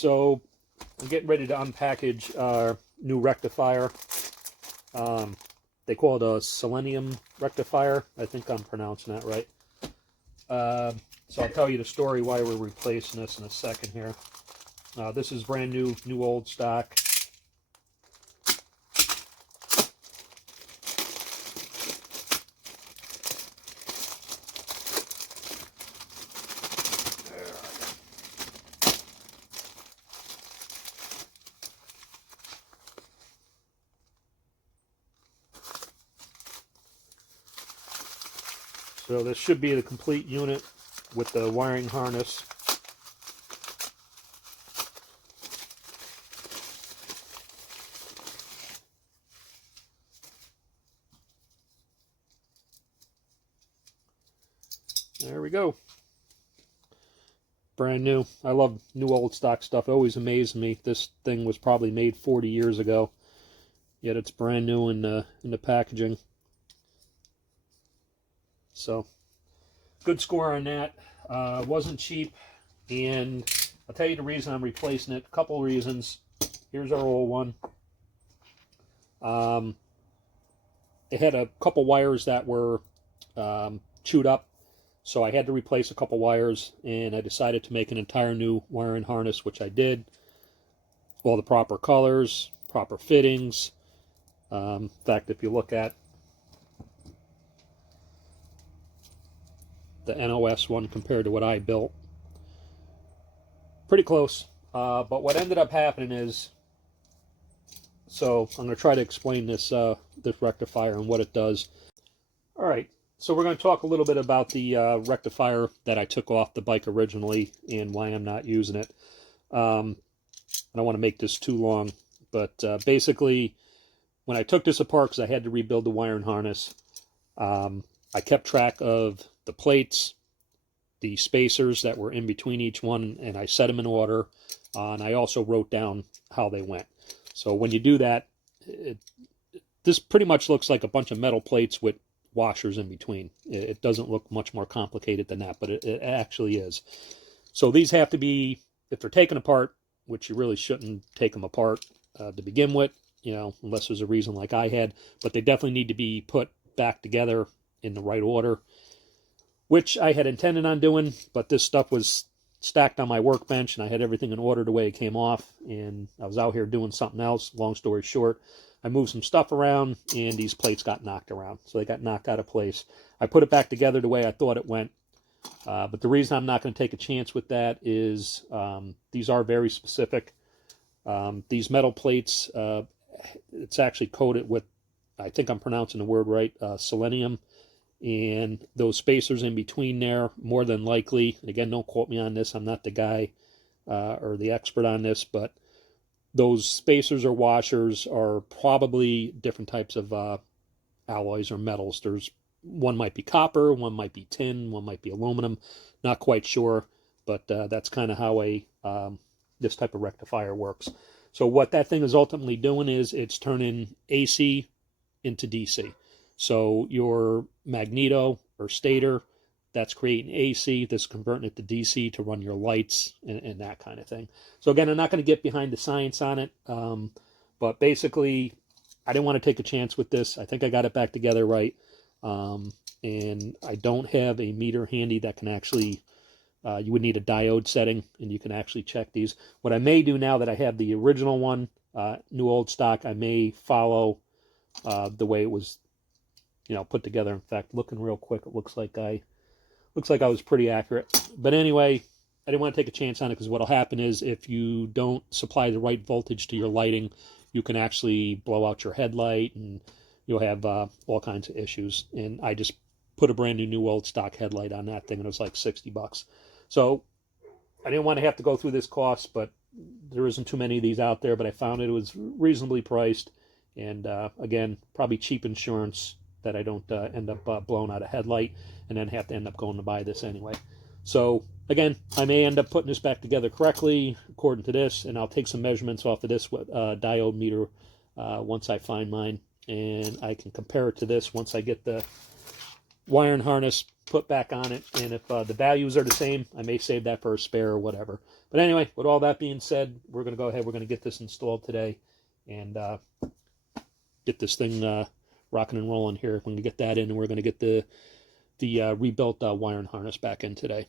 So I'm getting ready to unpackage our new rectifier. They call it a selenium rectifier. I think I'm pronouncing that right. So I'll tell you the story why we're replacing this in a second here. This is brand new old stock. So this should be the complete unit with the wiring harness. There we go. Brand new. I love new old stock stuff. It always amazed me. This thing was probably made 40 years ago, yet it's brand new in the packaging. So good score on that. Wasn't cheap, and I'll tell you the reason I'm replacing it. A couple of reasons. Here's our old one. It had a couple wires that were chewed up, so I had to replace a couple wires, and I decided to make an entire new wiring harness, which I did. All the proper colors, proper fittings. In fact, if you look at the NOS one compared to what I built, pretty close. But what ended up happening is, so I'm going to try to explain this this rectifier and what it does. All right, so we're going to talk a little bit about the rectifier that I took off the bike originally and why I'm not using it. I don't want to make this too long, but basically, when I took this apart, because I had to rebuild the wiring harness, I kept track of the plates, the spacers that were in between each one, and I set them in order, and I also wrote down how they went. So when you do that, this pretty much looks like a bunch of metal plates with washers in between. It doesn't look much more complicated than that, but it actually is. So these have to be, if they're taken apart, which you really shouldn't take them apart to begin with, you know, unless there's a reason like I had, but they definitely need to be put back together in the right order, which I had intended on doing, but this stuff was stacked on my workbench and I had everything in order the way it came off, and I was out here doing something else. Long story short, I moved some stuff around and these plates got knocked around, so they got knocked out of place. I put it back together the way I thought it went, but the reason I'm not going to take a chance with that is these are very specific. These metal plates, it's actually coated with, I think I'm pronouncing the word right, selenium. And those spacers in between there, more than likely, again, don't quote me on this, I'm not the guy or the expert on this, but those spacers or washers are probably different types of alloys or metals. One might be copper, one might be tin, one might be aluminum, not quite sure, but that's kind of how this type of rectifier works. So what that thing is ultimately doing is it's turning AC into DC. So your magneto or stator, that's creating AC, that's converting it to DC to run your lights and that kind of thing. So again, I'm not going to get behind the science on it, but basically, I didn't want to take a chance with this. I think I got it back together right, and I don't have a meter handy that can actually, you would need a diode setting, and you can actually check these. What I may do now that I have the original one, new old stock, I may follow the way it was, you know, put together. In fact, looking real quick, it looks like I was pretty accurate. But anyway, I didn't want to take a chance on it because what'll happen is if you don't supply the right voltage to your lighting, you can actually blow out your headlight and you'll have all kinds of issues. And I just put a brand new old stock headlight on that thing, and it was like $60. So I didn't want to have to go through this cost, but there isn't too many of these out there. But I found it was reasonably priced, and again, probably cheap insurance that I don't end up blowing out a headlight and then have to end up going to buy this anyway. So again, I may end up putting this back together correctly according to this, and I'll take some measurements off of this diode meter once I find mine, and I can compare it to this once I get the wiring harness put back on it, and if the values are the same, I may save that for a spare or whatever. But anyway, with all that being said, we're going to go ahead, we're going to get this installed today, and get this thing rocking and rolling here. We're going to get that in, and we're going to get the rebuilt wiring harness back in today.